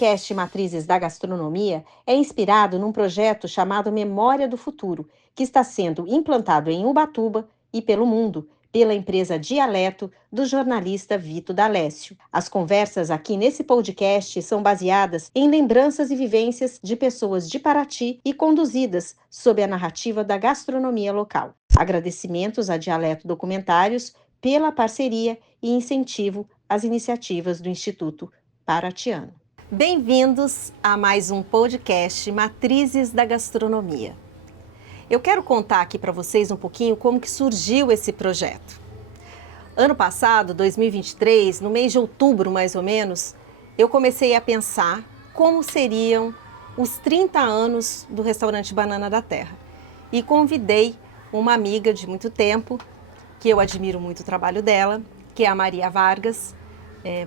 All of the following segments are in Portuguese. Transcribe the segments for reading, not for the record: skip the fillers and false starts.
podcast Matrizes da Gastronomia é inspirado num projeto chamado Memória do Futuro, que está sendo implantado em Ubatuba e pelo mundo, pela empresa Dialeto, do jornalista Vito D'Alessio. As conversas aqui nesse podcast são baseadas em lembranças e vivências de pessoas de Paraty e conduzidas sob a narrativa da gastronomia local. Agradecimentos a Dialeto Documentários pela parceria e incentivo às iniciativas do Instituto Paratiano. Bem-vindos a mais um podcast Matrizes da Gastronomia. Eu quero contar aqui para vocês um pouquinho como que surgiu esse projeto. Ano passado, 2023, no mês de outubro mais ou menos, eu comecei a pensar como seriam os 30 anos do restaurante Banana da Terra. E convidei uma amiga de muito tempo, que eu admiro muito o trabalho dela, que é a Maria Vargas,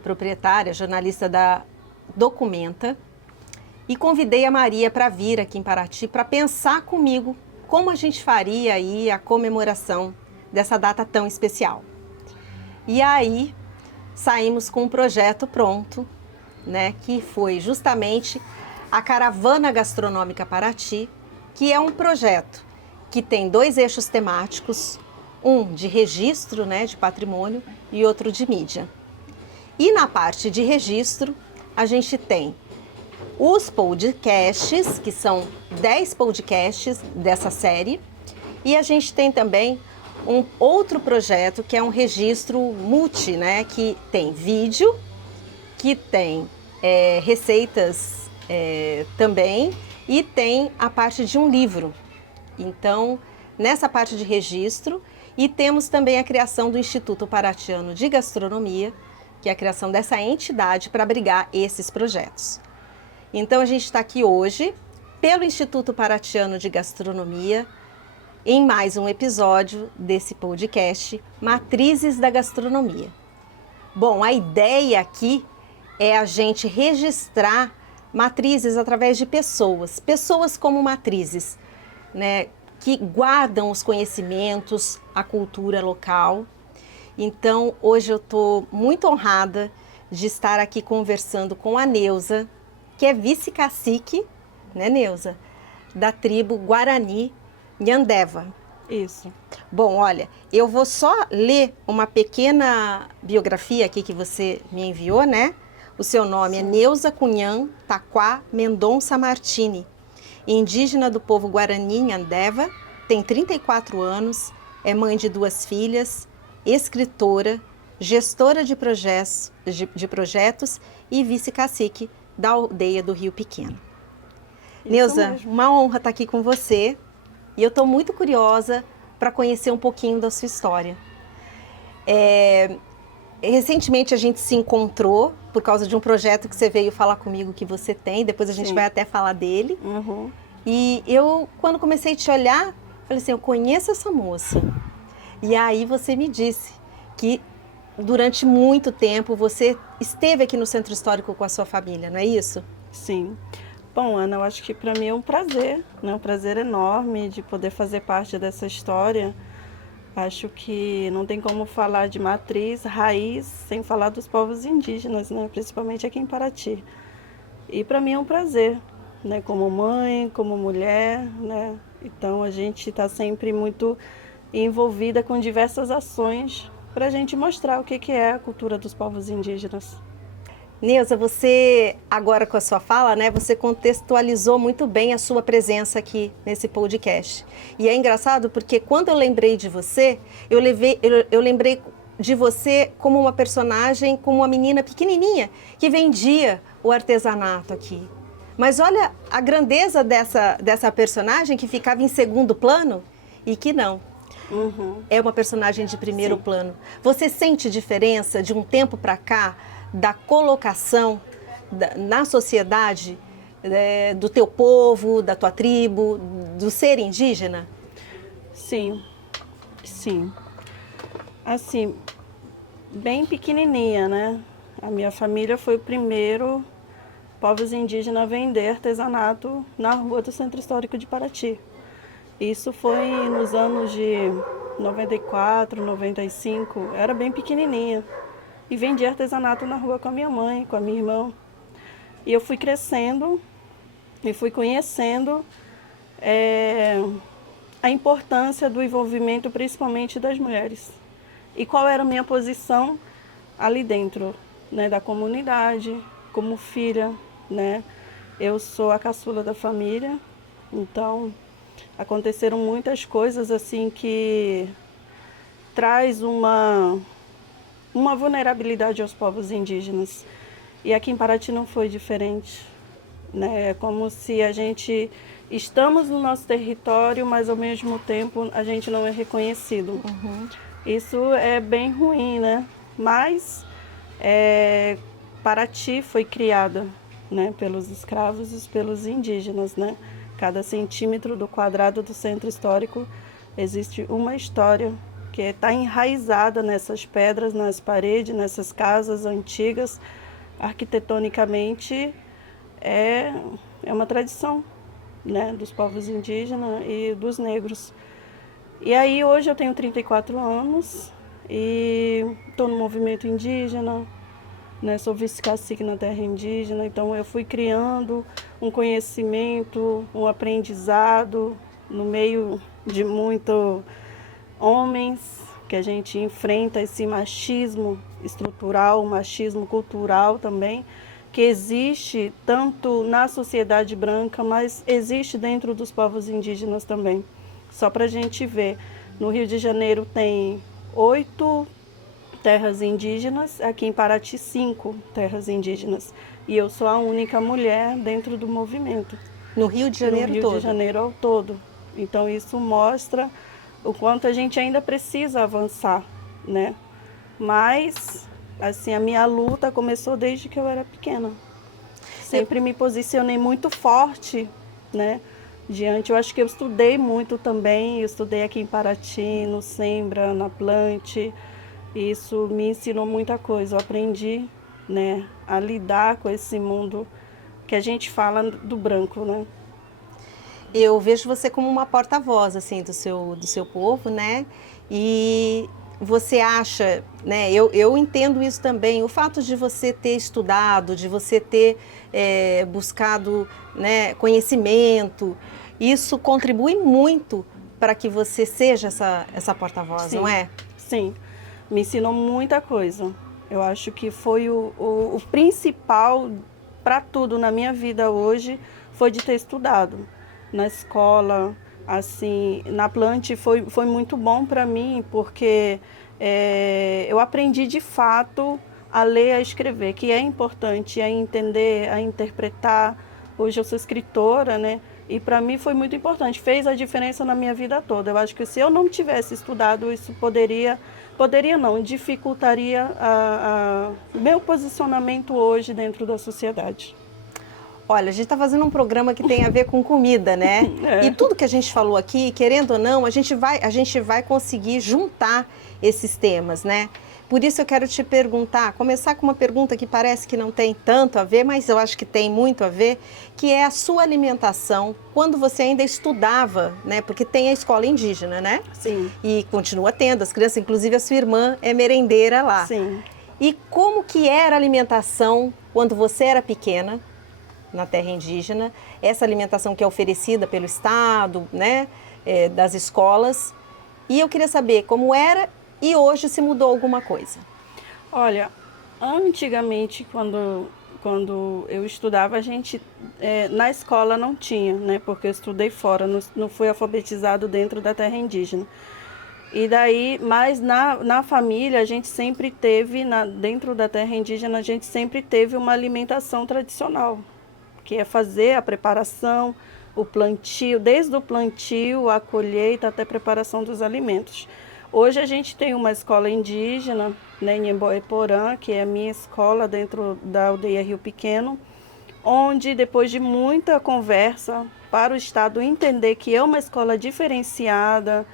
proprietária, jornalista da Documenta, e convidei a Maria para vir aqui em Paraty para pensar comigo como a gente faria aí a comemoração dessa data tão especial. E aí saímos com um projeto pronto, né, que foi justamente a Caravana Gastronômica Paraty, que é um projeto que tem dois eixos temáticos, um de registro, né, de patrimônio e outro de mídia. E na parte de registro, a gente tem os podcasts, que são 10 podcasts dessa série, e a gente tem também um outro projeto que é um registro multi, né, que tem vídeo, que tem receitas também, e tem a parte de um livro. Então, nessa parte de registro, e temos também a criação do Instituto Paratiano de Gastronomia, que é a criação dessa entidade para abrigar esses projetos. Então a gente está aqui hoje, pelo Instituto Paratiano de Gastronomia, em mais um episódio desse podcast, Matrizes da Gastronomia. Bom, a ideia aqui é a gente registrar matrizes através de pessoas como matrizes, né, que guardam os conhecimentos, a cultura local. Então, hoje eu estou muito honrada de estar aqui conversando com a Neuza, que é vice-cacique, né, Neuza, da tribo Guarani Nhandeva. Isso. Bom, olha, eu vou só ler uma pequena biografia aqui que você me enviou, né? O seu nome é Neuza Cunhã Taquá Mendonça Martini, indígena do povo Guarani Nhandeva, tem 34 anos, é mãe de 2 filhas, escritora, gestora de projetos e vice-cacique da aldeia do Rio Pequeno. Neuza, uma honra estar aqui com você e eu estou muito curiosa para conhecer um pouquinho da sua história. Recentemente a gente se encontrou por causa de um projeto que você veio falar comigo que você tem, depois a gente vai até falar dele. Uhum. E eu, quando comecei a te olhar, falei assim, eu conheço essa moça. E aí você me disse que durante muito tempo você esteve aqui no Centro Histórico com a sua família, não é isso? Sim. Bom, Ana, eu acho que para mim é um prazer, né? Um prazer enorme de poder fazer parte dessa história. Acho que não tem como falar de matriz, raiz, sem falar dos povos indígenas, né? Principalmente aqui em Paraty. E para mim é um prazer, né? Como mãe, como mulher, né? Então a gente está sempre muito envolvida com diversas ações para a gente mostrar o que é a cultura dos povos indígenas. Neuza, você, agora com a sua fala, né, você contextualizou muito bem a sua presença aqui nesse podcast. E é engraçado porque quando eu lembrei de você, eu lembrei de você como uma personagem, como uma menina pequenininha que vendia o artesanato aqui. Mas olha a grandeza dessa personagem que ficava em segundo plano e que não. Uhum. É uma personagem de primeiro plano. Você sente diferença de um tempo para cá da colocação na sociedade do teu povo, da tua tribo, do ser indígena? Sim, sim. Assim, bem pequenininha, né? A minha família foi o primeiro povos indígenas a vender artesanato na rua do Centro Histórico de Paraty. Isso foi nos anos de 94, 95, eu era bem pequenininha. E vendia artesanato na rua com a minha mãe, com a minha irmã. E eu fui crescendo e fui conhecendo a importância do envolvimento, principalmente das mulheres. E qual era a minha posição ali dentro, né, da comunidade, como filha, né? Eu sou a caçula da família, então aconteceram muitas coisas assim que traz uma vulnerabilidade aos povos indígenas. E aqui em Paraty não foi diferente, né? É como se a gente estamos no nosso território, mas ao mesmo tempo a gente não é reconhecido. Isso é bem ruim, né? Mas Paraty foi criada, né, pelos escravos e pelos indígenas, né? Cada centímetro do quadrado do centro histórico existe uma história que está enraizada nessas pedras, nas paredes, nessas casas antigas. Arquitetonicamente é uma tradição, né, dos povos indígenas e dos negros. E aí hoje eu tenho 34 anos e estou no movimento indígena, né, sou vice-cacique na terra indígena, então eu fui criando um conhecimento, um aprendizado no meio de muitos homens, que a gente enfrenta esse machismo estrutural, machismo cultural também, que existe tanto na sociedade branca, mas existe dentro dos povos indígenas também. Só para a gente ver, no Rio de Janeiro tem 8 terras indígenas, aqui em Paraty 5 terras indígenas. E eu sou a única mulher dentro do movimento. No Rio de Janeiro No Rio todo? de Janeiro ao todo. Então isso mostra o quanto a gente ainda precisa avançar, né? Mas, assim, a minha luta começou desde que eu era pequena. Sempre me posicionei muito forte, né? Eu acho que eu estudei muito também, eu estudei aqui em Paraty, no Sembra, na Plante. Isso me ensinou muita coisa. Eu aprendi, né, a lidar com esse mundo que a gente fala do branco, né? Eu vejo você como uma porta-voz, assim, do seu povo, né? E você acha, né? Eu entendo isso também. O fato de você ter estudado, de você ter buscado, né, conhecimento, isso contribui muito para que você seja essa porta-voz, não Sim, é? sim. Me ensinou muita coisa. Eu acho que foi o principal para tudo na minha vida hoje foi de ter estudado na escola, assim, na Plante foi muito bom para mim porque eu aprendi de fato a ler, a escrever, que é importante, a entender, a interpretar. Hoje eu sou escritora, né? E para mim foi muito importante, fez a diferença na minha vida toda. Eu acho que se eu não tivesse estudado, isso poderia não, dificultaria meu posicionamento hoje dentro da sociedade. Olha, a gente está fazendo um programa que tem a ver com comida, né? E É, tudo que a gente falou aqui, querendo ou não, a gente vai conseguir juntar esses temas, né? Por isso eu quero te perguntar, começar com uma pergunta que parece que não tem tanto a ver, mas eu acho que tem muito a ver, que é a sua alimentação quando você ainda estudava, né? Porque tem a escola indígena, né? sim, E continua tendo, as crianças, inclusive a sua irmã é merendeira lá. sim. E como que era a alimentação quando você era pequena? Na terra indígena, essa alimentação que é oferecida pelo Estado, né, das escolas. E eu queria saber como era e hoje se mudou alguma coisa. Olha, antigamente, quando eu estudava, a gente na escola não tinha, né? Porque eu estudei fora, não fui alfabetizado dentro da terra indígena. E daí, mas na família, a gente sempre teve, dentro da terra indígena, a gente sempre teve uma alimentação tradicional, que é fazer a preparação, o plantio, desde o plantio, a colheita até a preparação dos alimentos. Hoje a gente tem uma escola indígena, né, em Emboé-Porã, que é a minha escola dentro da aldeia Rio Pequeno, onde depois de muita conversa para o Estado entender que é uma escola diferenciada,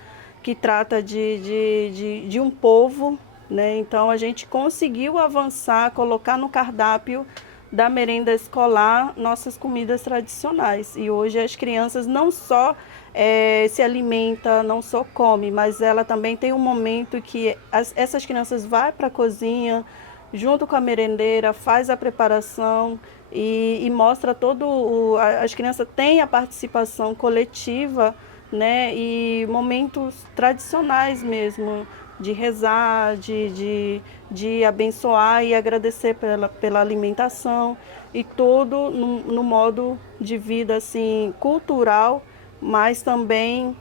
que trata de um povo, né? Então a gente conseguiu avançar, colocar no cardápio da merenda escolar nossas comidas tradicionais. E hoje as crianças não só se alimentam, não só comem, mas ela também tem um momento que essas crianças vão para a cozinha, junto com a merendeira, faz a preparação e mostra as crianças têm a participação coletiva, né, e momentos tradicionais mesmo, de rezar, de abençoar e agradecer pela alimentação, e todo no modo de vida assim, cultural, mas também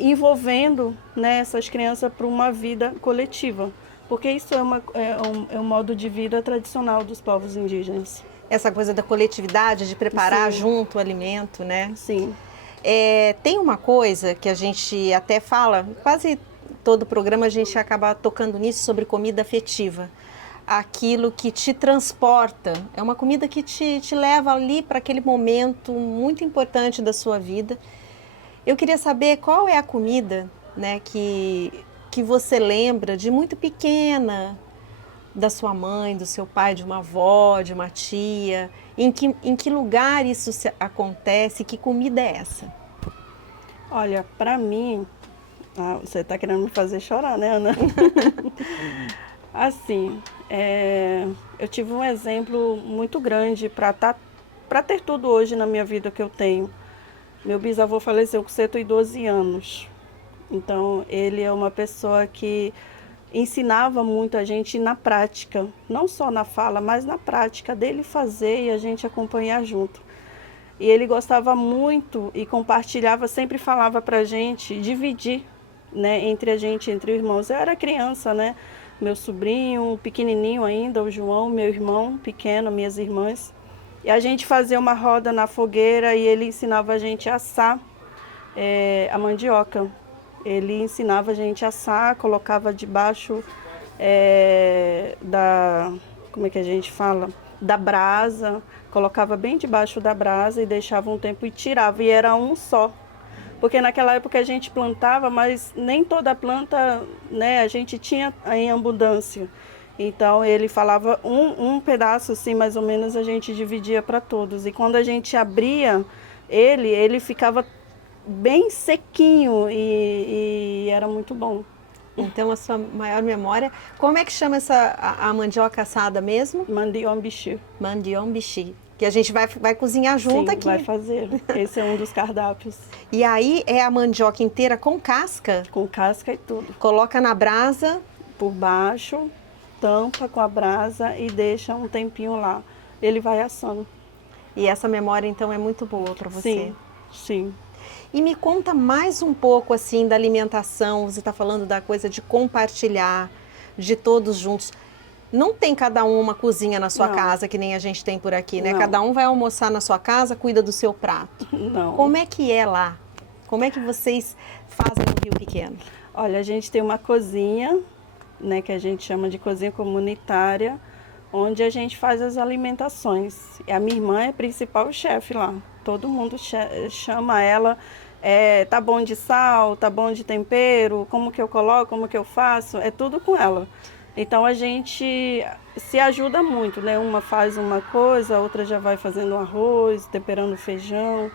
envolvendo, né, essas crianças para uma vida coletiva, porque isso é um modo de vida tradicional dos povos indígenas. Essa coisa da coletividade, de preparar Sim, junto o alimento, né? sim. Tem uma coisa que a gente até fala, quase todo programa a gente acaba tocando nisso, sobre comida afetiva. Aquilo que te transporta, é uma comida que te leva ali para aquele momento muito importante da sua vida. Eu queria saber qual é a comida, né, que você lembra de muito pequena, da sua mãe, do seu pai, de uma avó, de uma tia. Em que lugar isso acontece? Que comida é essa? Olha, para mim, você está querendo me fazer chorar, né, Ana? Assim, eu tive um exemplo muito grande para ter tudo hoje na minha vida que eu tenho. Meu bisavô faleceu com 112 anos. Então, ele é uma pessoa que ensinava muito a gente na prática, não só na fala, mas na prática dele fazer e a gente acompanhar junto. E ele gostava muito e compartilhava, sempre falava para a gente dividir, né, entre a gente, entre irmãos. Eu era criança, né? Meu sobrinho, pequenininho ainda, o João, meu irmão pequeno, minhas irmãs. E a gente fazia uma roda na fogueira e ele ensinava a gente a assar a mandioca. Ele ensinava a gente a assar, colocava debaixo como é que a gente fala? Da brasa, colocava bem debaixo da brasa e deixava um tempo e tirava, e era um só. Porque naquela época a gente plantava, mas nem toda planta, né, a gente tinha em abundância. Então ele falava um pedaço assim, mais ou menos, a gente dividia para todos. E quando a gente abria ele ficava bem sequinho e era muito bom. Então, a sua maior memória... Como é que chama a mandioca assada mesmo? Mandiombichi. Mandiombichi. Que a gente vai cozinhar junto. Sim, aqui. vai fazer. Esse é um dos cardápios. E aí é a mandioca inteira com casca? Com casca e tudo. Coloca na brasa. Por baixo, tampa com a brasa e deixa um tempinho lá. Ele vai assando. E essa memória, então, é muito boa para você? Sim, sim. E me conta mais um pouco, assim, da alimentação. Você está falando da coisa de compartilhar, de todos juntos. Não tem cada um uma cozinha na sua casa, que nem a gente tem por aqui, né? Não. Cada um vai almoçar na sua casa, cuida do seu prato. Não. Como é que é lá? Como é que vocês fazem no Rio Pequeno? Olha, a gente tem uma cozinha, né, que a gente chama de cozinha comunitária, onde a gente faz as alimentações. E a minha irmã é a principal chefe lá. Todo mundo chama ela, tá bom de sal, tá bom de tempero, como que eu coloco, como que eu faço, é tudo com ela. Então a gente se ajuda muito, né? Uma faz uma coisa, a outra já vai fazendo arroz, temperando feijão.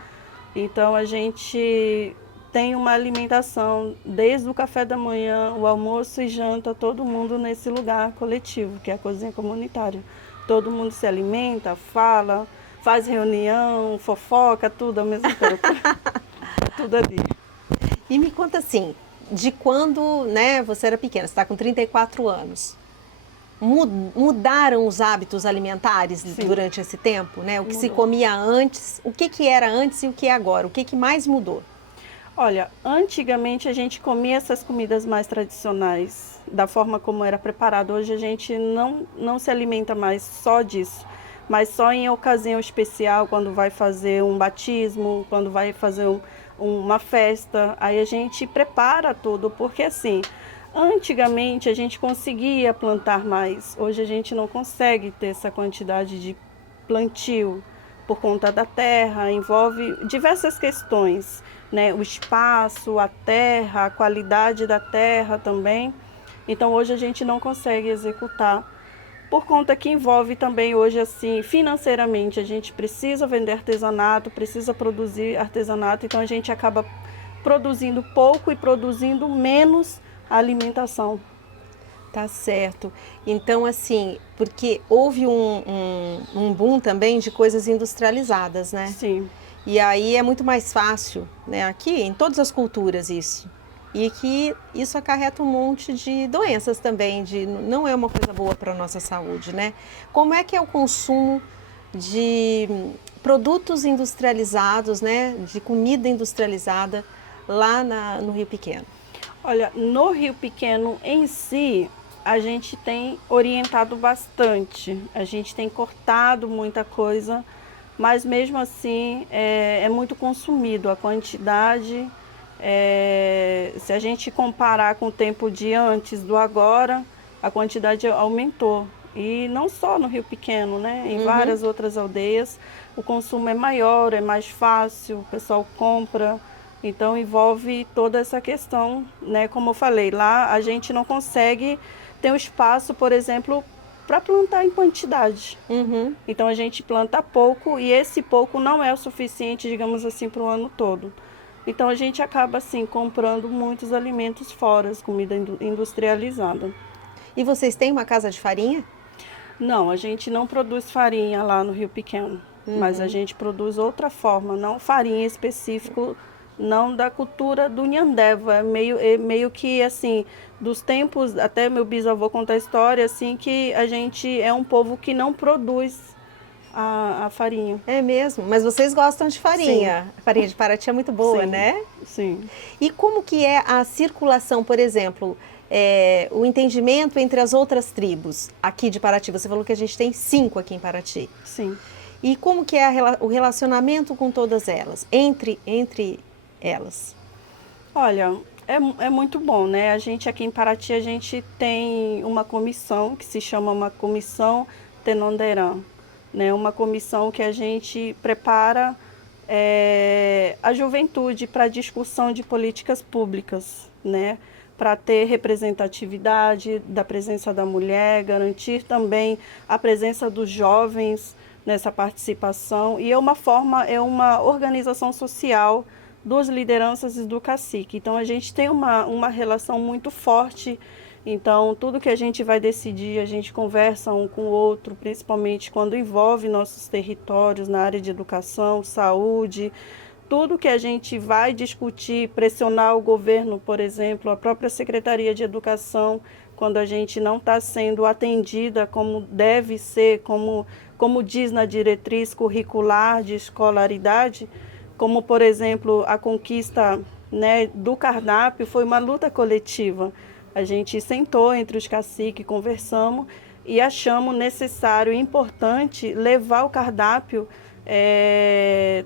Então a gente tem uma alimentação desde o café da manhã, o almoço e janta, todo mundo nesse lugar coletivo, que é a cozinha comunitária. Todo mundo se alimenta, fala, faz reunião, fofoca, tudo ao mesmo tempo. Tudo ali. E me conta assim, de quando, né, você era pequena, você está com 34 anos. Mudaram os hábitos alimentares durante esse tempo, né? O que se comia antes, o que era antes e o que é agora? O que mais mudou? Olha, antigamente a gente comia essas comidas mais tradicionais, da forma como era preparado. Hoje a gente não se alimenta mais só disso, mas só em ocasião especial, quando vai fazer um batismo, quando vai fazer uma festa, aí a gente prepara tudo, porque assim, antigamente a gente conseguia plantar mais, hoje a gente não consegue ter essa quantidade de plantio por conta da terra, envolve diversas questões, né? O espaço, a terra, a qualidade da terra também. Então hoje a gente não consegue executar, por conta que envolve também hoje assim, financeiramente, a gente precisa vender artesanato, precisa produzir artesanato, então a gente acaba produzindo pouco e produzindo menos alimentação. Tá certo. Então, assim, porque houve um boom também de coisas industrializadas, né? Sim, E aí é muito mais fácil, né? Aqui, em todas as culturas, isso. E que isso acarreta um monte de doenças também, não é uma coisa boa para a nossa saúde, né? Como é que é o consumo de produtos industrializados, né? De comida industrializada lá no Rio Pequeno? olha, no Rio Pequeno em si, a gente tem orientado bastante, a gente tem cortado muita coisa, mas mesmo assim é muito consumido a quantidade. Se a gente comparar com o tempo de antes do agora, a quantidade aumentou. E não só no Rio Pequeno, né? Em Uhum. várias outras aldeias, o consumo é maior, é mais fácil, o pessoal compra. Então envolve toda essa questão, né? Como eu falei, lá a gente não consegue ter um espaço, por exemplo, para plantar em quantidade. Uhum. Então a gente planta pouco e esse pouco não é o suficiente, digamos assim, para o ano todo. Então a gente acaba assim comprando muitos alimentos fora, comida industrializada. E vocês têm uma casa de farinha? Não, a gente não produz farinha lá no Rio Pequeno, mas a Uhum. gente produz outra forma, não farinha específico, não da cultura do Nhandeva, é meio que assim, dos tempos, até meu bisavô conta a história, assim, que a gente é um povo que não produz a farinha. É mesmo, mas vocês gostam de Sim, farinha. A farinha de Paraty é muito boa, sim, né? sim, E como que é a circulação, por exemplo, o entendimento entre as outras tribos aqui de Paraty? Você falou que a gente tem 5 aqui em Paraty. sim. E como que é o relacionamento com todas elas, entre elas? Olha, é muito bom, né? A gente aqui em Paraty, a gente tem uma comissão que se chama uma comissão Tenonderã, né? Uma comissão que a gente prepara a juventude para discussão de políticas públicas, né? Para ter representatividade da presença da mulher, garantir também a presença dos jovens nessa participação. E é uma organização social dos lideranças e do cacique. Então a gente tem uma relação muito forte. Então tudo que a gente vai decidir, a gente conversa um com o outro, principalmente quando envolve nossos territórios na área de educação, saúde. Tudo que a gente vai discutir, pressionar o governo, por exemplo, a própria Secretaria de Educação, quando a gente não está sendo atendida como deve ser, como diz na diretriz curricular de escolaridade, como, por exemplo, a conquista, né, do cardápio, foi uma luta coletiva. A gente sentou entre os caciques, conversamos e achamos necessário e importante levar o cardápio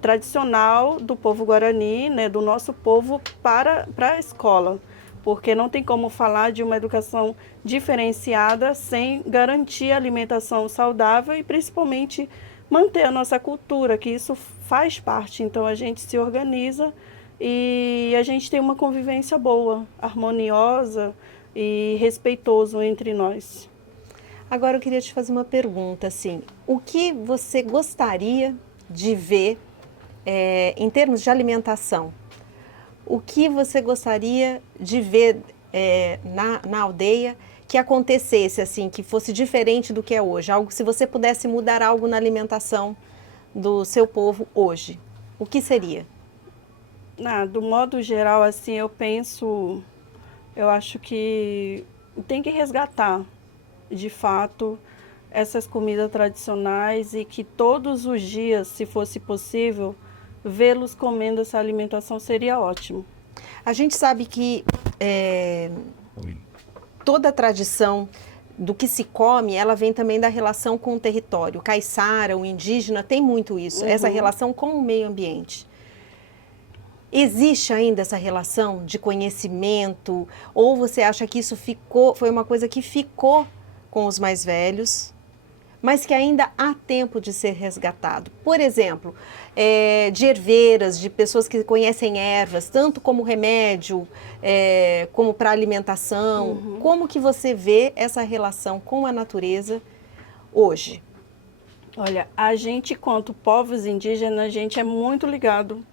tradicional do povo guarani, né, do nosso povo, para a escola. Porque não tem como falar de uma educação diferenciada sem garantir a alimentação saudável e principalmente manter a nossa cultura, que isso faz parte. Então a gente se organiza e a gente tem uma convivência boa, harmoniosa e respeitoso entre nós. Agora eu queria te fazer uma pergunta, assim, o que você gostaria de ver em termos de alimentação? O que você gostaria de ver na aldeia que acontecesse assim, que fosse diferente do que é hoje? Algo, se você pudesse mudar algo na alimentação do seu povo hoje, o que seria? Do modo geral, assim, eu acho que tem que resgatar, de fato, essas comidas tradicionais e que todos os dias, se fosse possível, vê-los comendo essa alimentação seria ótimo. A gente sabe que toda a tradição do que se come, ela vem também da relação com o território. O caiçara, o indígena, tem muito isso, essa Uhum. relação com o meio ambiente. Existe ainda essa relação de conhecimento? Ou você acha que isso foi uma coisa que ficou com os mais velhos, mas que ainda há tempo de ser resgatado? Por exemplo, de herveiras, de pessoas que conhecem ervas, tanto como remédio, como para alimentação. Uhum. Como que você vê essa relação com a natureza hoje? Olha, a gente, quanto povos indígenas, a gente é muito ligado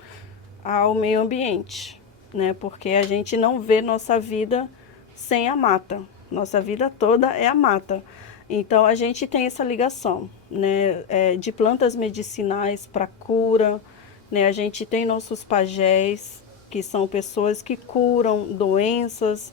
ao meio ambiente, né? Porque a gente não vê nossa vida sem a mata, Nossa vida toda é a mata. Então, a gente tem essa ligação, né, de plantas medicinais para cura, né? A gente tem nossos pajés, que são pessoas que curam doenças,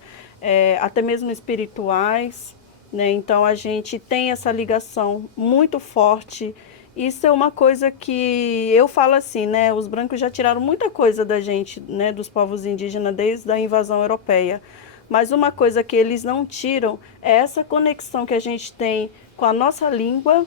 até mesmo espirituais, né? Então, a gente tem essa ligação muito forte. Isso é uma coisa que eu falo assim, né? Os brancos já tiraram muita coisa da gente, né, dos povos indígenas desde a invasão europeia. Mas uma coisa que eles não tiram é essa conexão que a gente tem com a nossa língua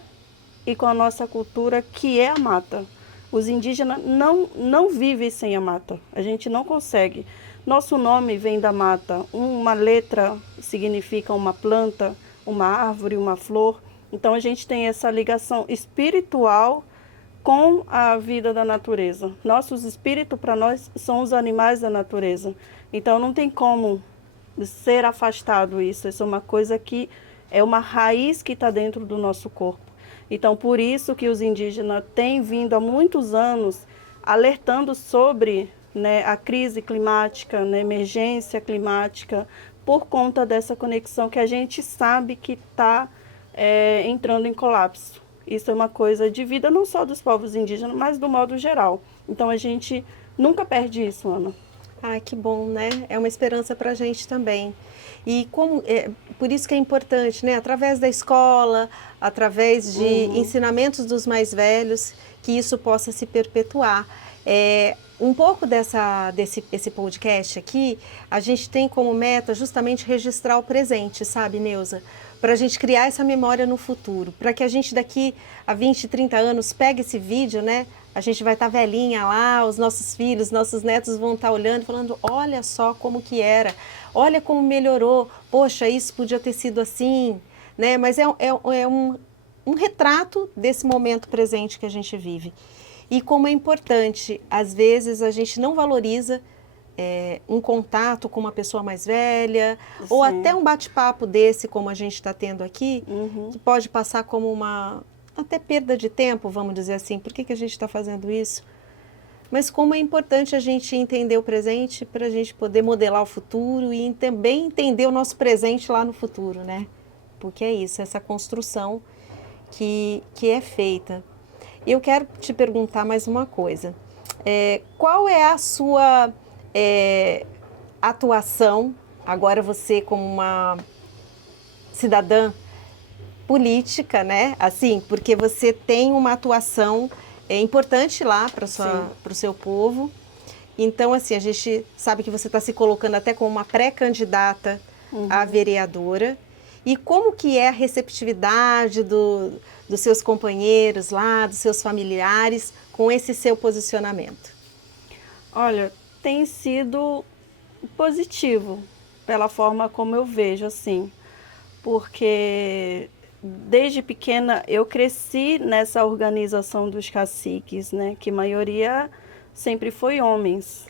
e com a nossa cultura, que é a mata. Os indígenas não vivem sem a mata. A gente não consegue. Nosso nome vem da mata. Uma letra significa uma planta, uma árvore, uma flor. Então a gente tem essa ligação espiritual com a vida da natureza. Nossos espíritos, para nós, são os animais da natureza. Então não tem como ser afastado isso. Isso é uma coisa que é uma raiz que está dentro do nosso corpo. Então, por isso que os indígenas têm vindo há muitos anos alertando sobre, né, a crise climática, né, emergência climática, por conta dessa conexão que a gente sabe que está entrando em colapso. Isso é uma coisa de vida não só dos povos indígenas, mas do modo geral. Então, a gente nunca perde isso, Ana. Ai, que bom, né? É uma esperança para a gente também. E como, por isso que é importante, né? Através da escola, através de ensinamentos dos mais velhos, que isso possa se perpetuar. Um pouco desse podcast aqui, a gente tem como meta justamente registrar o presente, sabe, Neuza? Para a gente criar essa memória no futuro, para que a gente daqui a 20, 30 anos pegue esse vídeo, né? A gente vai estar velhinha lá, os nossos filhos, nossos netos vão estar olhando, falando, olha só como que era, olha como melhorou, poxa, isso podia ter sido assim, né? Mas é um retrato desse momento presente que a gente vive. E como é importante, às vezes a gente não valoriza um contato com uma pessoa mais velha, Sim. ou até um bate-papo desse, como a gente está tendo aqui, que pode passar como uma até perda de tempo, vamos dizer assim. Por que a gente está fazendo isso? Mas como é importante a gente entender o presente para a gente poder modelar o futuro e também entender o nosso presente lá no futuro, né? Porque é isso, essa construção que é feita. Eu quero te perguntar mais uma coisa. Qual é a sua atuação, agora você como uma cidadã política, né? Assim, porque você tem uma atuação importante lá para o seu povo. Então, assim, a gente sabe que você está se colocando até como uma pré-candidata a vereadora. E como que é a receptividade dos seus companheiros lá, dos seus familiares, com esse seu posicionamento? Olha, tem sido positivo, pela forma como eu vejo, assim, porque desde pequena eu cresci nessa organização dos caciques, né, que a maioria sempre foi homens.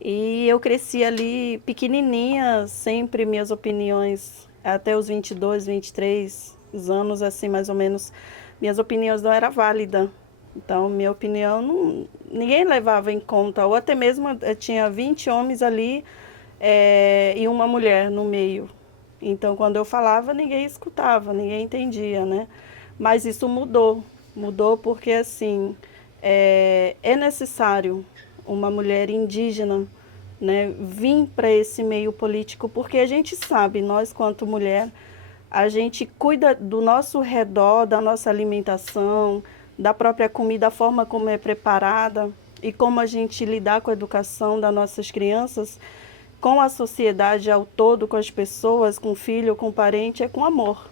E eu cresci ali pequenininha, sempre minhas opiniões, até os 22, 23 anos, assim, mais ou menos, minhas opiniões não eram válidas. Então, minha opinião, ninguém levava em conta, ou até mesmo tinha 20 homens ali e uma mulher no meio. Então, quando eu falava, ninguém escutava, ninguém entendia, né? Mas isso mudou porque, assim, é necessário uma mulher indígena, né, vir para esse meio político, porque a gente sabe, nós, quanto mulher, a gente cuida do nosso redor, da nossa alimentação, da própria comida, a forma como é preparada e como a gente lidar com a educação das nossas crianças, com a sociedade ao todo, com as pessoas, com o filho, com o parente, é com amor.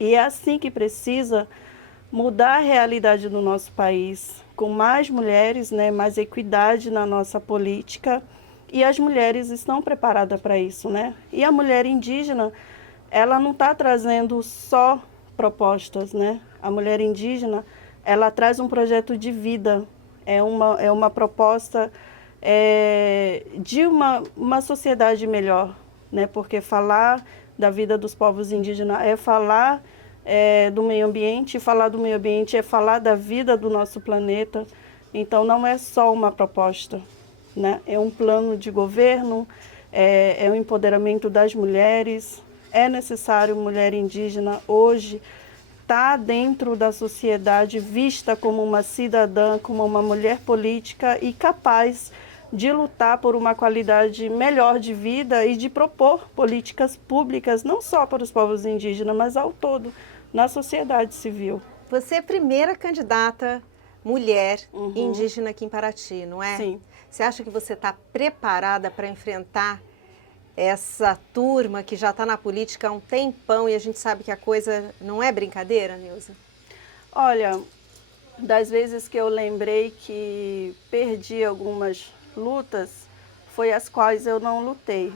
E é assim que precisa mudar a realidade do nosso país, com mais mulheres, né, mais equidade na nossa política, e as mulheres estão preparadas para isso, né? E a mulher indígena, ela não está trazendo só propostas, né? A mulher indígena, ela traz um projeto de vida, é uma proposta de uma sociedade melhor, né? Porque falar da vida dos povos indígenas é falar do meio ambiente, e falar do meio ambiente é falar da vida do nosso planeta. Então, não é só uma proposta, né? É um plano de governo, é o empoderamento das mulheres, é necessário mulher indígena hoje estar dentro da sociedade, vista como uma cidadã, como uma mulher política e capaz de lutar por uma qualidade melhor de vida e de propor políticas públicas, não só para os povos indígenas, mas ao todo, na sociedade civil. Você é a primeira candidata mulher indígena aqui em Paraty, não é? Sim. Você acha que você está preparada para enfrentar essa turma que já está na política há um tempão e a gente sabe que a coisa não é brincadeira, Nilza? Olha, das vezes que eu lembrei que perdi algumas lutas, foi as quais eu não lutei.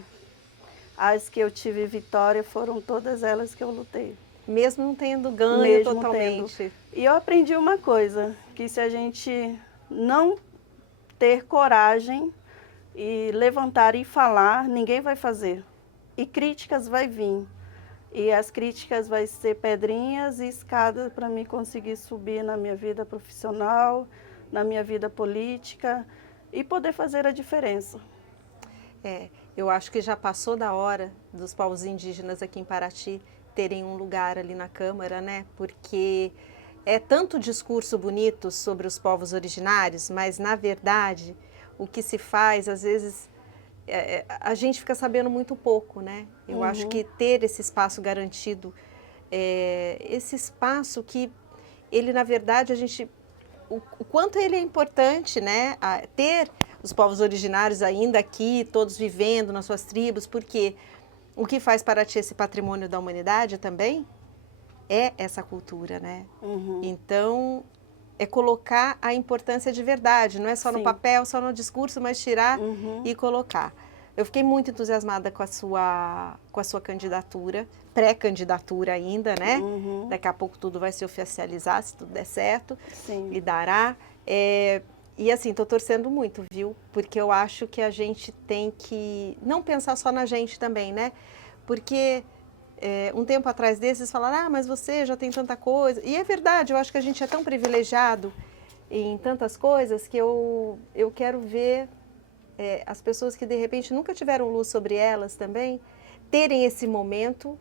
As que eu tive vitória foram todas elas que eu lutei. Mesmo não tendo ganho Mesmo totalmente. tendo. E eu aprendi uma coisa, que se a gente não ter coragem e levantar e falar, ninguém vai fazer. E críticas vai vir. E as críticas vai ser pedrinhas e escadas para mim conseguir subir na minha vida profissional, na minha vida política e poder fazer a diferença. Eu acho que já passou da hora dos povos indígenas aqui em Paraty terem um lugar ali na Câmara, né? Porque é tanto discurso bonito sobre os povos originários, mas na verdade o que se faz, às vezes, a gente fica sabendo muito pouco, né? Eu acho que ter esse espaço garantido, esse espaço que ele, na verdade, o quanto ele é importante, né? Ter os povos originários ainda aqui, todos vivendo nas suas tribos, porque o que faz Paraty esse patrimônio da humanidade também é essa cultura, né? Então, é colocar a importância de verdade, não é só no papel, só no discurso, mas tirar e colocar. Eu fiquei muito entusiasmada com a sua candidatura, pré-candidatura ainda, né? Daqui a pouco tudo vai se oficializar, se tudo der certo. Sim. E dará. E assim, estou torcendo muito, viu? Porque eu acho que a gente tem que não pensar só na gente também, né? Porque um tempo atrás desses falaram, mas você já tem tanta coisa. E é verdade, eu acho que a gente é tão privilegiado em tantas coisas que eu quero ver as pessoas que de repente nunca tiveram luz sobre elas também, terem esse momento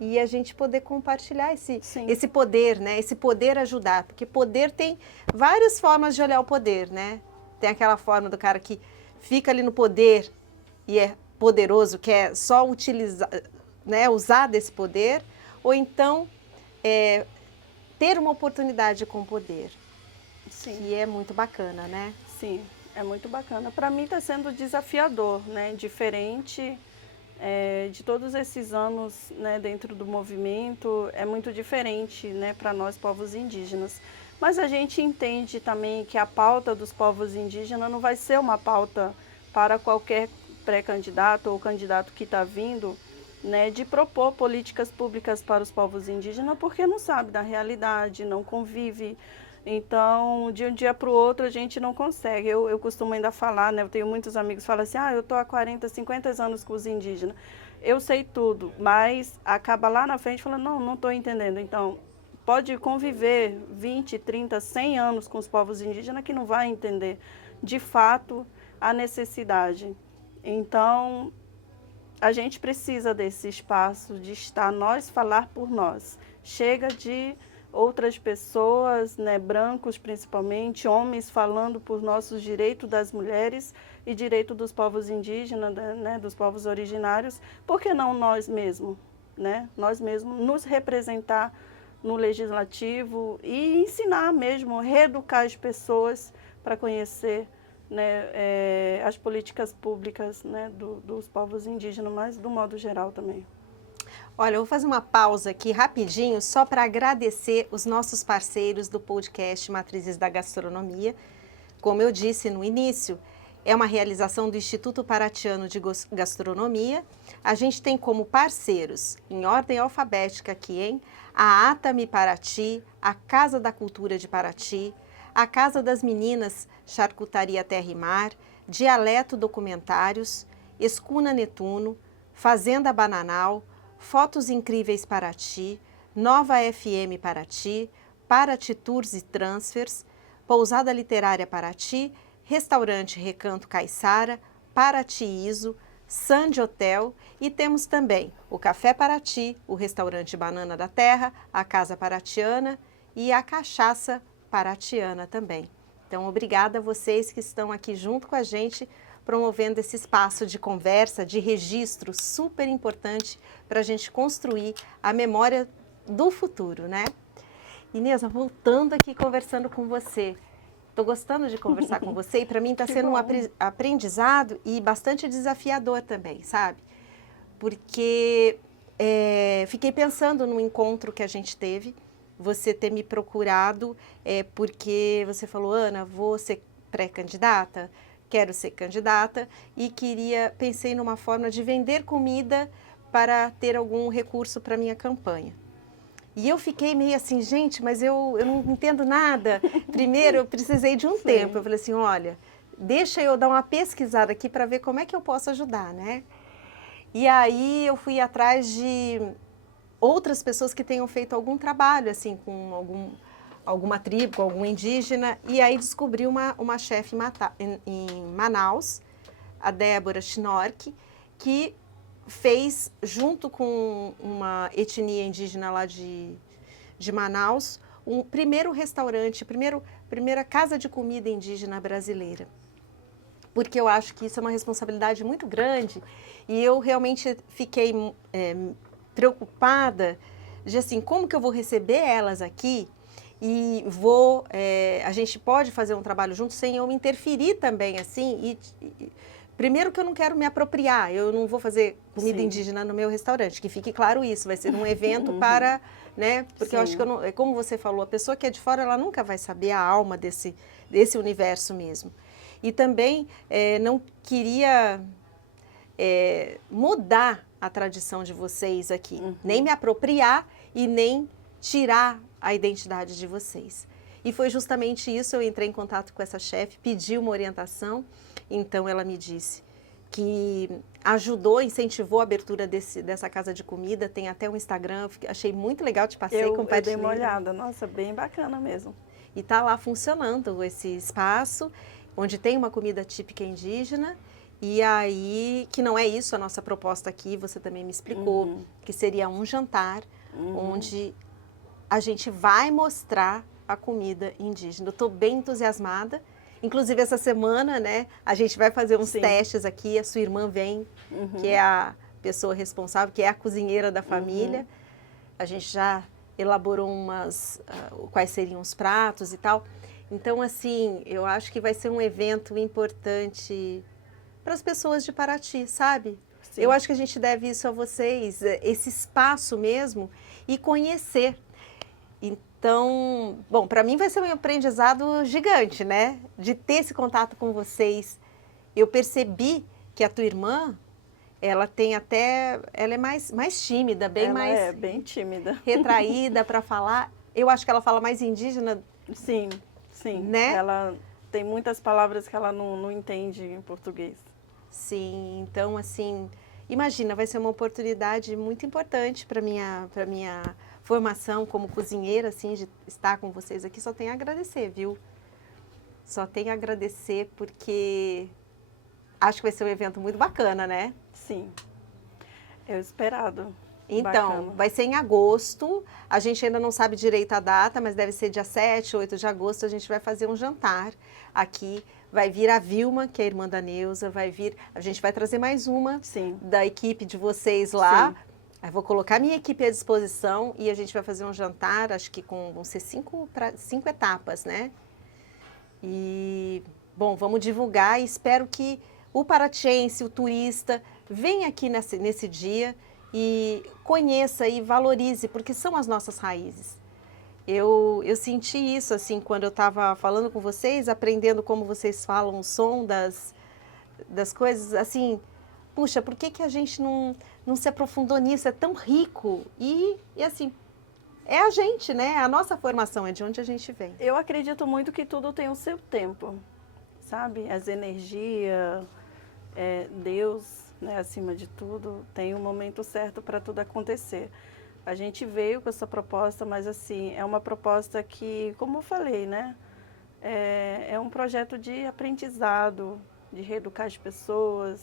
e a gente poder compartilhar esse poder, né? Esse poder ajudar, porque poder tem várias formas de olhar o poder, né? Tem aquela forma do cara que fica ali no poder e é poderoso, quer só utilizar, né? Usar desse poder, ou então ter uma oportunidade com poder, que é muito bacana, né? Sim, é muito bacana. Para mim está sendo desafiador, né? Diferente de todos esses anos, né, dentro do movimento, é muito diferente, né, para nós povos indígenas. Mas a gente entende também que a pauta dos povos indígenas não vai ser uma pauta para qualquer pré-candidato ou candidato que está vindo, né, de propor políticas públicas para os povos indígenas, porque não sabe da realidade, não convive. Então, de um dia para o outro, a gente não consegue. Eu costumo ainda falar, né? Eu tenho muitos amigos que falam assim, eu estou há 40, 50 anos com os indígenas. Eu sei tudo, mas acaba lá na frente falando, não estou entendendo. Então, pode conviver 20, 30, 100 anos com os povos indígenas que não vai entender, de fato, a necessidade. Então, a gente precisa desse espaço de estar nós, falar por nós. Chega de outras pessoas, né, brancos principalmente, homens falando por nossos direitos das mulheres e direito dos povos indígenas, né, dos povos originários, por que não nós mesmos, né, nós mesmos nos representar no legislativo e ensinar mesmo, reeducar as pessoas para conhecer, né, as políticas públicas, né, dos povos indígenas, mas do modo geral também. Olha, eu vou fazer uma pausa aqui rapidinho só para agradecer os nossos parceiros do podcast Matrizes da Gastronomia. Como eu disse no início, é uma realização do Instituto Paratiano de Gastronomia. A gente tem como parceiros, em ordem alfabética aqui, hein? A Atami Paraty, a Casa da Cultura de Paraty, a Casa das Meninas Charcutaria Terra e Mar, Dialeto Documentários, Escuna Netuno, Fazenda Bananal, Fotos Incríveis Paraty, Nova FM Paraty, Paraty Tours e Transfers, Pousada Literária Paraty, Restaurante Recanto Caiçara, Paraty ISO, Sand Hotel e temos também o Café Paraty, o restaurante Banana da Terra, a Casa Paratiana e a Cachaça Paratiana também. Então, obrigada a vocês que estão aqui junto com a gente, promovendo esse espaço de conversa, de registro super importante para a gente construir a memória do futuro, né? Inês, voltando aqui conversando com você. Estou gostando de conversar com você e para mim está sendo um aprendizado e bastante desafiador também, sabe? Porque fiquei pensando no encontro que a gente teve, você ter me procurado, porque você falou, Ana, vou ser pré-candidata, quero ser candidata e pensei numa forma de vender comida para ter algum recurso para minha campanha. E eu fiquei meio assim, gente, mas eu não entendo nada. Primeiro, eu precisei de um tempo. Eu falei assim, olha, deixa eu dar uma pesquisada aqui para ver como é que eu posso ajudar, né? E aí eu fui atrás de outras pessoas que tenham feito algum trabalho, assim, com alguma tribo, com algum indígena. E aí descobri uma chefe em Manaus, a Débora Schnork, que fez, junto com uma etnia indígena lá de Manaus, um primeiro restaurante, primeira casa de comida indígena brasileira. Porque eu acho que isso é uma responsabilidade muito grande e eu realmente fiquei preocupada de assim, como que eu vou receber elas aqui e a gente pode fazer um trabalho junto sem eu interferir também, assim, primeiro que eu não quero me apropriar, eu não vou fazer comida indígena no meu restaurante, que fique claro isso, vai ser um evento para, né, porque eu acho que como você falou, a pessoa que é de fora, ela nunca vai saber a alma desse universo mesmo. E também não queria mudar a tradição de vocês aqui, nem me apropriar e nem tirar a identidade de vocês. E foi justamente isso, eu entrei em contato com essa chefe, pedi uma orientação, então ela me disse que ajudou, incentivou a abertura dessa casa de comida, tem até um Instagram, achei muito legal, te passei, compartilhei. Eu dei uma olhada, nossa, bem bacana mesmo. E está lá funcionando esse espaço, onde tem uma comida típica indígena, e aí, que não é isso a nossa proposta aqui, você também me explicou, que seria um jantar, onde a gente vai mostrar a comida indígena. Eu estou bem entusiasmada. Inclusive, essa semana, né, a gente vai fazer uns testes aqui, a sua irmã vem, que é a pessoa responsável, que é a cozinheira da família. A gente já elaborou quais seriam os pratos e tal. Então, assim, eu acho que vai ser um evento importante para as pessoas de Paraty, sabe? Sim. Eu acho que a gente deve isso a vocês, esse espaço mesmo, e conhecer. Então, bom, para mim vai ser um aprendizado gigante, né? De ter esse contato com vocês. Eu percebi que a tua irmã, ela é mais tímida, ela é bem tímida. Retraída para falar. Eu acho que ela fala mais indígena. Sim, sim. Né? Ela tem muitas palavras que ela não entende em português. Sim, então assim, imagina, vai ser uma oportunidade muito importante para minha formação como cozinheira, assim, de estar com vocês aqui. Só tenho a agradecer, viu? Só tenho a agradecer porque acho que vai ser um evento muito bacana, né? Sim, eu esperado. Então, bacana. Vai ser em agosto, a gente ainda não sabe direito a data, mas deve ser dia 7, 8 de agosto, a gente vai fazer um jantar aqui. Vai vir a Vilma, que é a irmã da Neuza, a gente vai trazer mais uma da equipe de vocês lá. Eu vou colocar minha equipe à disposição e a gente vai fazer um jantar, acho que vão ser 5 etapas, né? E, bom, vamos divulgar e espero que o paratiense, o turista, venha aqui nesse dia e conheça e valorize, porque são as nossas raízes. Eu senti isso, assim, quando eu estava falando com vocês, aprendendo como vocês falam o som das coisas, assim, puxa, por que a gente não se aprofundou nisso? É tão rico e assim, é a gente, né? A nossa formação é de onde a gente vem. Eu acredito muito que tudo tem o seu tempo, sabe? As energias, Deus, né, acima de tudo, tem um momento certo para tudo acontecer. A gente veio com essa proposta, mas assim, é uma proposta que, como eu falei, né, é um projeto de aprendizado, de reeducar as pessoas,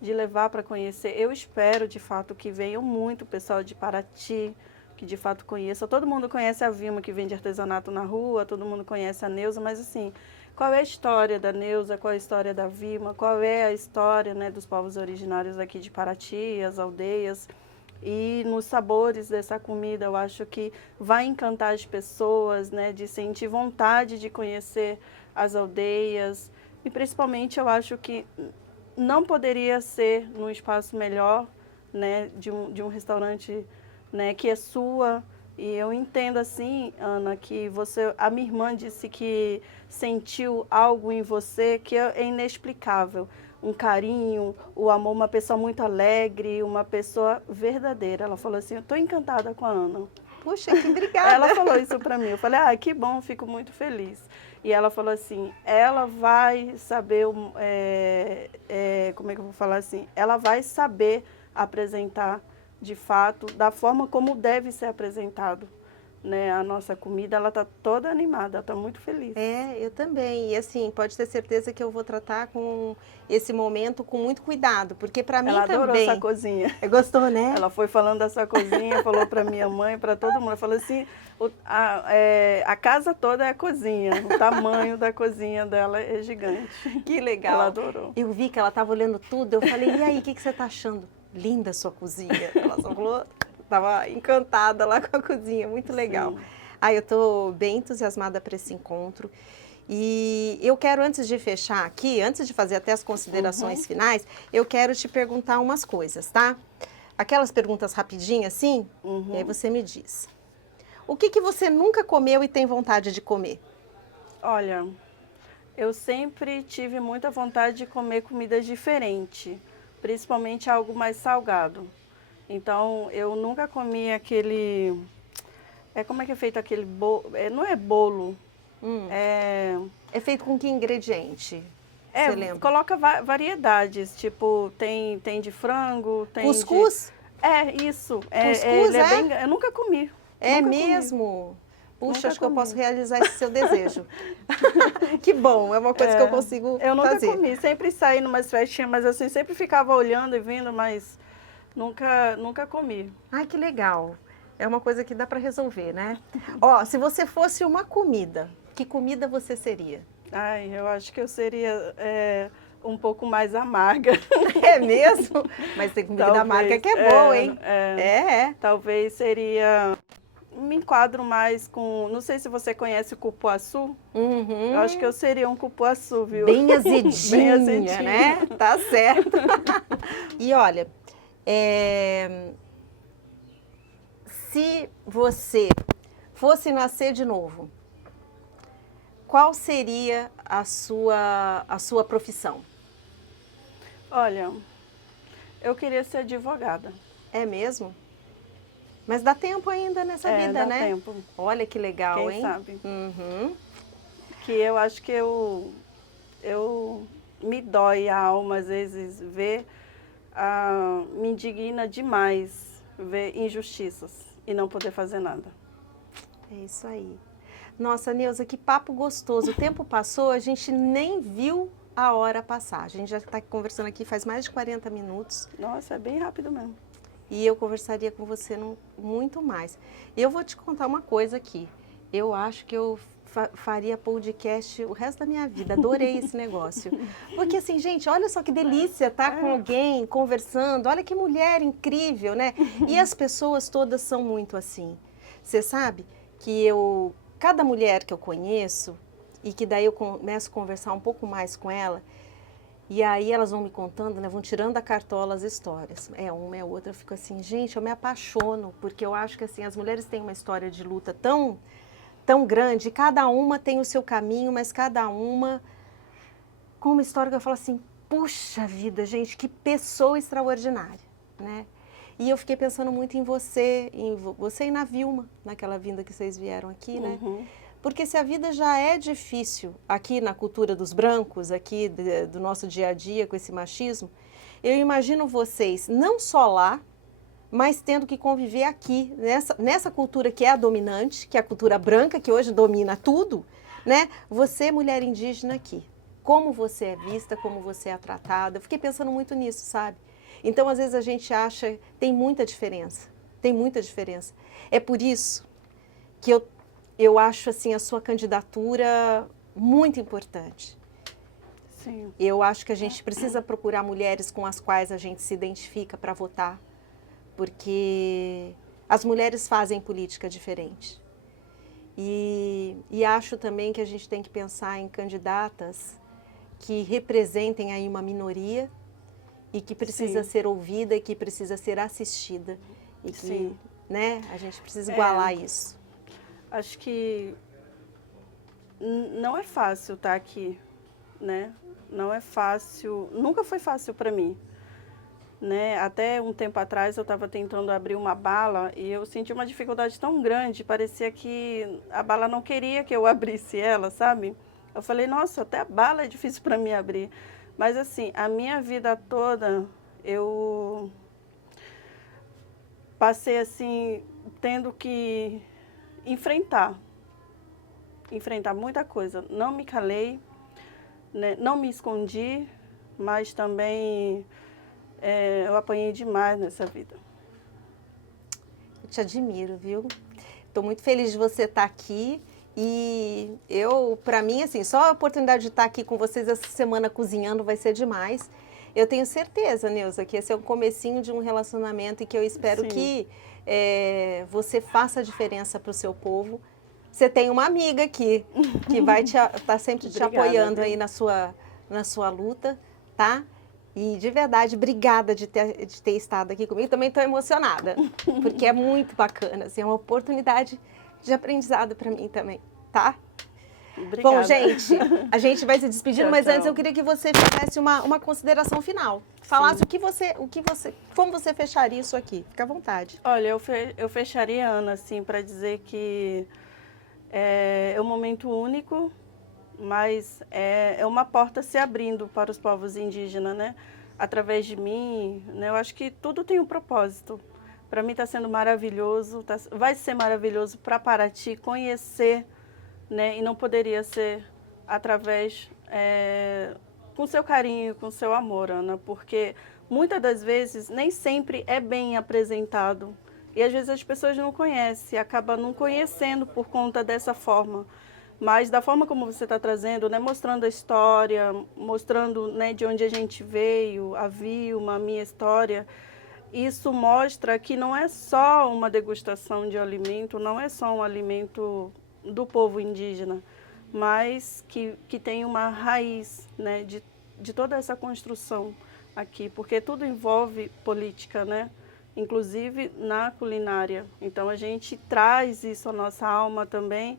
de levar para conhecer. Eu espero, de fato, que venham muito o pessoal de Paraty, que de fato conheça. Todo mundo conhece a Vilma, que vende artesanato na rua, todo mundo conhece a Neuza, mas assim, qual é a história da Neuza, qual é a história da Vilma, qual é a história, né, dos povos originários aqui de Paraty, as aldeias. E nos sabores dessa comida, eu acho que vai encantar as pessoas, né, de sentir vontade de conhecer as aldeias. E principalmente eu acho que não poderia ser num espaço melhor, né, de um restaurante, né, que é sua. E eu entendo assim, Ana, que você, a minha irmã disse que sentiu algo em você que é inexplicável. Um carinho, o amor, uma pessoa muito alegre, uma pessoa verdadeira. Ela falou assim, eu estou encantada com a Ana. Puxa, que obrigada. Ela falou isso para mim. Eu falei, que bom, fico muito feliz. E ela falou assim, ela vai saber, como é que eu vou falar assim? Ela vai saber apresentar, de fato, da forma como deve ser apresentado, né? A nossa comida, ela está toda animada, ela está muito feliz. Eu também. E assim, pode ter certeza que eu vou tratar com esse momento com muito cuidado, porque para mim Ela também... adorou essa cozinha. Gostou, né? Ela foi falando da sua cozinha, falou para minha mãe, para todo mundo. Ela falou assim, a casa toda é a cozinha, o tamanho da cozinha dela é gigante. Que legal. Ela adorou. Eu vi que ela estava olhando tudo, eu falei, e aí, o que você está achando? Linda a sua cozinha. Ela só falou, estava encantada lá com a cozinha, muito legal. Sim. Eu estou bem entusiasmada para esse encontro. E eu quero, antes de fechar aqui, antes de fazer até as considerações finais, eu quero te perguntar umas coisas, tá? Aquelas perguntas rapidinhas, assim, e aí você me diz. O que você nunca comeu e tem vontade de comer? Olha, eu sempre tive muita vontade de comer comida diferente, principalmente algo mais salgado. Então, eu nunca comi aquele... como é que é feito aquele bolo? Não é bolo. É feito com que ingrediente? Você lembra? Coloca variedades, tipo, tem de frango, tem cuscuz? Isso. Cuscuz, eu nunca comi. É nunca mesmo? Puxa, Nunca acho que eu comi. posso realizar esse seu desejo. Que bom, é uma coisa que eu consigo fazer. Eu nunca comi, sempre saí numas festinhas, mas assim, sempre ficava olhando e vindo, mas nunca comi. Ai, que legal. É uma coisa que dá para resolver, né? Ó, se você fosse uma comida, que comida você seria? Eu acho que eu seria um pouco mais amarga. É mesmo? Mas tem comida amarga que é boa, hein? Talvez seria... Me enquadro mais com... Não sei se você conhece o cupuaçu. Uhum. Eu acho que eu seria um cupuaçu, viu? Bem azedinha, Bem azedinha, né? Tá certo. E olha, se você fosse nascer de novo, qual seria a sua profissão? Olha, eu queria ser advogada. É mesmo? Mas dá tempo ainda nessa vida, né? Dá tempo. Olha que legal, Quem hein? sabe? Uhum. Que eu acho que eu me dói a alma, às vezes, me indigna demais ver injustiças e não poder fazer nada. É isso aí. Nossa, Neuza, que papo gostoso. O tempo passou, a gente nem viu a hora passar. A gente já está conversando aqui faz mais de 40 minutos. Nossa, é bem rápido mesmo. E eu conversaria com você muito mais. Eu vou te contar uma coisa aqui. Eu acho que eu faria podcast o resto da minha vida. Adorei esse negócio. Porque assim, gente, olha só que delícia estar com alguém conversando. Olha que mulher incrível, né? E as pessoas todas são muito assim. Você sabe que cada mulher que eu conheço, e que daí eu começo a conversar um pouco mais com ela, e aí elas vão me contando, né, vão tirando da cartola as histórias. Uma, é outra, eu fico assim, gente, eu me apaixono, porque eu acho que assim, as mulheres têm uma história de luta tão grande, cada uma tem o seu caminho, mas cada uma com uma história que eu falo assim, puxa vida, gente, que pessoa extraordinária, né? E eu fiquei pensando muito em você e na Vilma, naquela vinda que vocês vieram aqui, né? Uhum. Porque se a vida já é difícil aqui na cultura dos brancos, aqui do nosso dia a dia com esse machismo, eu imagino vocês não só lá, mas tendo que conviver aqui, nessa cultura que é a dominante, que é a cultura branca, que hoje domina tudo, né? Você, mulher indígena aqui. como você é vista, como você é tratada. Eu fiquei pensando muito nisso, sabe? Então, às vezes a gente acha, tem muita diferença, tem muita diferença. É por isso que eu acho assim a sua candidatura muito importante. Sim. Eu acho que a gente precisa procurar mulheres com as quais a gente se identifica para votar, porque as mulheres fazem política diferente. E acho também que a gente tem que pensar em candidatas que representem aí uma minoria e que precisa Sim. ser ouvida e que precisa ser assistida. E que, Sim. né, a gente precisa igualar É, isso. acho que não é fácil estar aqui, né? Não é fácil, nunca foi fácil para mim, né? Até um tempo atrás eu estava tentando abrir uma bala e eu senti uma dificuldade tão grande, parecia que a bala não queria que eu abrisse ela, sabe? Eu falei, nossa, até a bala é difícil para mim abrir. Mas assim, a minha vida toda eu passei assim, tendo que enfrentar, enfrentar muita coisa. Não me calei, né? Não me escondi, mas também eu apanhei demais nessa vida. Eu te admiro, viu? Estou muito feliz de você estar aqui. E eu, para mim, assim, só a oportunidade de estar aqui com vocês essa semana cozinhando vai ser demais. Eu tenho certeza, Neuza, que esse é o comecinho de um relacionamento e que eu espero Sim, que você faça a diferença para o seu povo. Você tem uma amiga aqui que vai estar sempre te obrigada, apoiando aí viu? na sua luta, tá? E de verdade, obrigada de ter estado aqui comigo. Também estou emocionada, porque é muito bacana, assim, é uma oportunidade de aprendizado para mim também, tá? Bom, Obrigada. gente, a gente vai se despedindo, Tchau, mas antes eu tchau. queria que você fizesse uma consideração final. Falasse Sim. como você fecharia isso aqui. Fica à vontade. Olha, eu fecharia, Ana, assim, para dizer que é um momento único, mas é uma porta se abrindo para os povos indígenas, né? Através de mim, né? Eu acho que tudo tem um propósito. Para mim está sendo maravilhoso, vai ser maravilhoso para Paraty conhecer, né? E não poderia ser através, com seu carinho, com seu amor, Ana, porque muitas das vezes nem sempre é bem apresentado. E às vezes as pessoas não conhecem, acabam não conhecendo por conta dessa forma. Mas da forma como você está trazendo, né, mostrando a história, mostrando, né, de onde a gente veio, a Vilma, a minha história, isso mostra que não é só uma degustação de alimento, não é só um alimento do povo indígena, mas que tem uma raiz, né, de toda essa construção aqui, porque tudo envolve política, né? Inclusive na culinária. Então a gente traz isso à nossa alma também.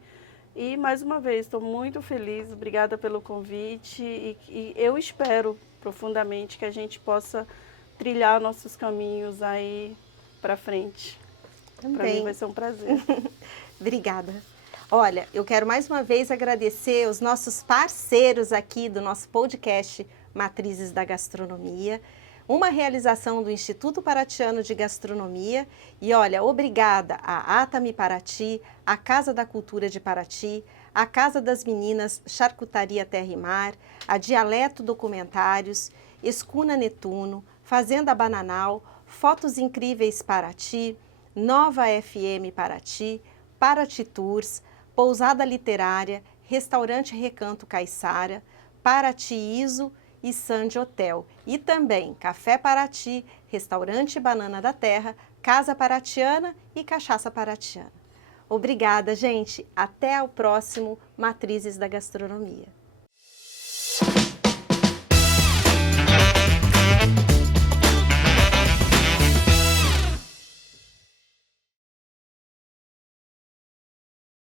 E mais uma vez, estou muito feliz, obrigada pelo convite e eu espero profundamente que a gente possa trilhar nossos caminhos aí para frente. Para mim vai Também. ser um prazer. Obrigada. Olha, eu quero mais uma vez agradecer os nossos parceiros aqui do nosso podcast Matrizes da Gastronomia, uma realização do Instituto Paratiano de Gastronomia. E olha, obrigada a Atami Paraty, a Casa da Cultura de Paraty, a Casa das Meninas Charcutaria Terra e Mar, a Dialeto Documentários, Escuna Netuno, Fazenda Bananal, Fotos Incríveis Paraty, Nova FM Paraty, Paraty Tours, Pousada Literária, Restaurante Recanto Caiçara, Paraty Iso e Sand Hotel. E também Café Paraty, Restaurante Banana da Terra, Casa Paratiana e Cachaça Paratiana. Obrigada, gente. Até o próximo Matrizes da Gastronomia.